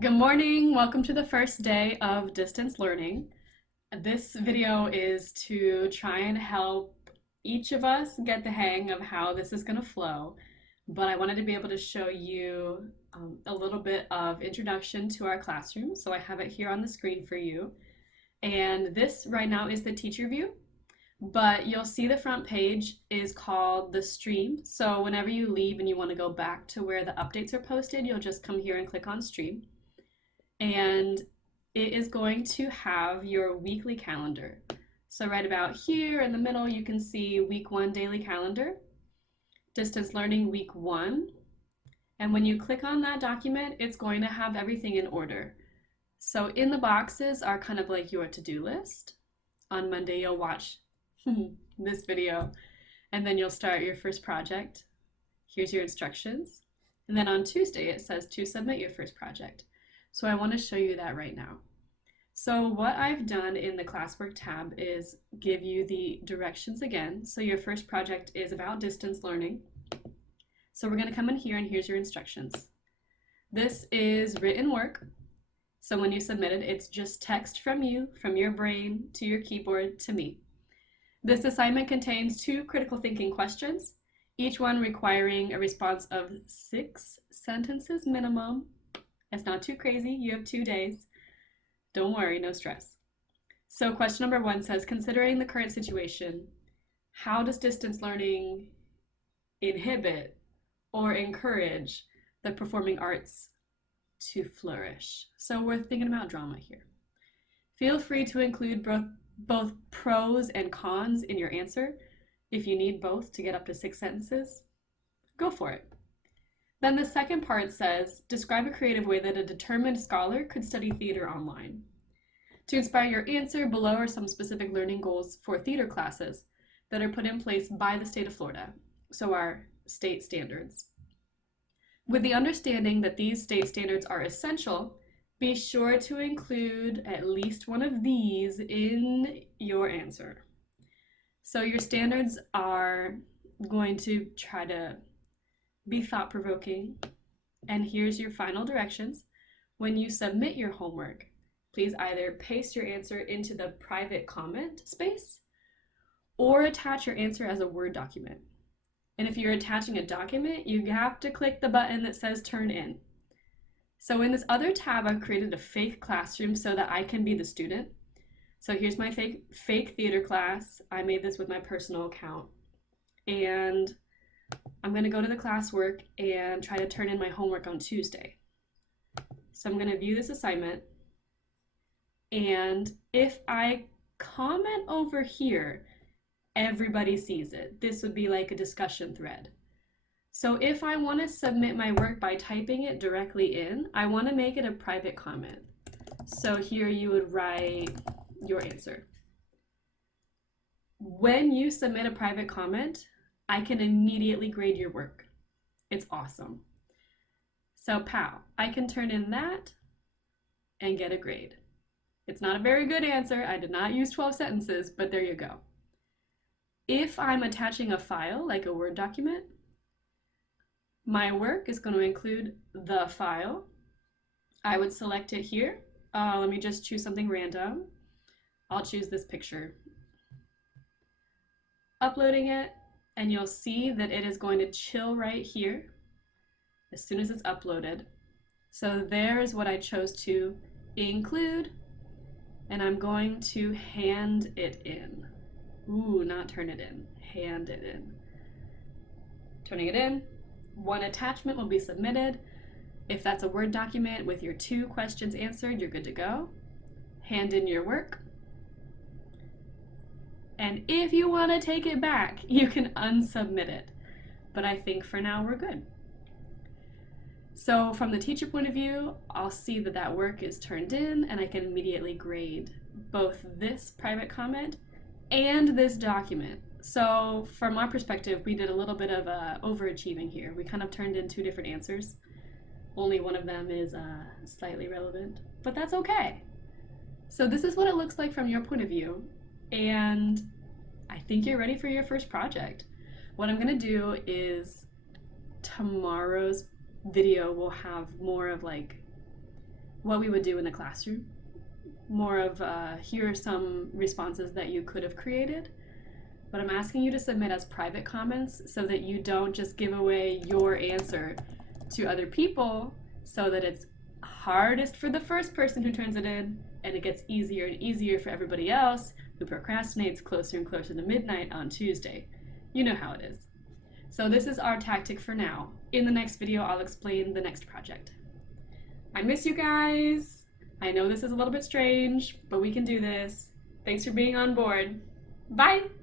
Good morning. Welcome to the first day of distance learning. This video is to try and help each of us get the hang of how this is going to flow, but I wanted to be able to show you a little bit of introduction to our classroom. So I have it here on the screen for you. And this right now is the teacher view, but you'll see the front page is called the stream. So whenever you leave and you want to go back to where the updates are posted, you'll just come here and click on stream. And it is going to have your weekly calendar. So right about here in the middle, you can see week 1 daily calendar, distance learning week 1. And when you click on that document, it's going to have everything in order. So in the boxes are kind of like your to-do list. On Monday, you'll watch this video, and then you'll start your first project. Here's your instructions. And then on Tuesday, it says to submit your first project. So I want to show you that right now. So what I've done in the Classwork tab is give you the directions again. So your first project is about distance learning. So we're going to come in here and here's your instructions. This is written work. So when you submit it, it's just text from you, from your brain to your keyboard to me. This assignment contains 2 critical thinking questions, each one requiring a response of 6 sentences minimum. It's not too crazy. You have 2 days. Don't worry, no stress. So question number 1 says, considering the current situation, how does distance learning inhibit or encourage the performing arts to flourish? So we're thinking about drama here. Feel free to include both pros and cons in your answer. If you need both to get up to 6 sentences, go for it. Then the second part says, describe a creative way that a determined scholar could study theater online. To inspire your answer, below are some specific learning goals for theater classes that are put in place by the state of Florida, so our state standards. With the understanding that these state standards are essential, be sure to include at least one of these in your answer. So your standards are going to try to be thought-provoking, and here's your final directions. When you submit your homework, please either paste your answer into the private comment space or attach your answer as a Word document. And if you're attaching a document, you have to click the button that says turn in. So in this other tab, I've created a fake classroom so that I can be the student. So here's my fake theater class. I made this with my personal account, and I'm going to go to the Classwork and try to turn in my homework on Tuesday. So I'm going to view this assignment, and if I comment over here, everybody sees it. This would be like a discussion thread. So if I want to submit my work by typing it directly in, I want to make it a private comment. So here you would write your answer. When you submit a private comment, I can immediately grade your work. It's awesome. So pow, I can turn in that and get a grade. It's not a very good answer. I did not use 12 sentences, but there you go. If I'm attaching a file, like a Word document, my work is going to include the file. I would select it here. Let me just choose something random. I'll choose this picture. Uploading it, and you'll see that it is going to chill right here as soon as it's uploaded. So there's what I chose to include, and I'm going to hand it in. Ooh, not turn it in, hand it in. Turning it in, 1 attachment will be submitted. If that's a Word document with your 2 questions answered, you're good to go. Hand in your work. And if you want to take it back, you can unsubmit it. But I think for now we're good. So from the teacher point of view, I'll see that that work is turned in, and I can immediately grade both this private comment and this document. So from our perspective, we did a little bit of overachieving here. We kind of turned in 2 different answers. Only one of them is slightly relevant, but that's okay. So this is what it looks like from your point of view. And I think you're ready for your first project. What I'm going to do is tomorrow's video will have more of like what we would do in the classroom. More of here are some responses that you could have created. But I'm asking you to submit as private comments so that you don't just give away your answer to other people, so that it's hardest for the first person who turns it in and it gets easier and easier for everybody else who procrastinates closer and closer to midnight on Tuesday. You know how it is. So this is our tactic for now. In the next video, I'll explain the next project. I miss you guys. I know this is a little bit strange, but we can do this. Thanks for being on board. Bye!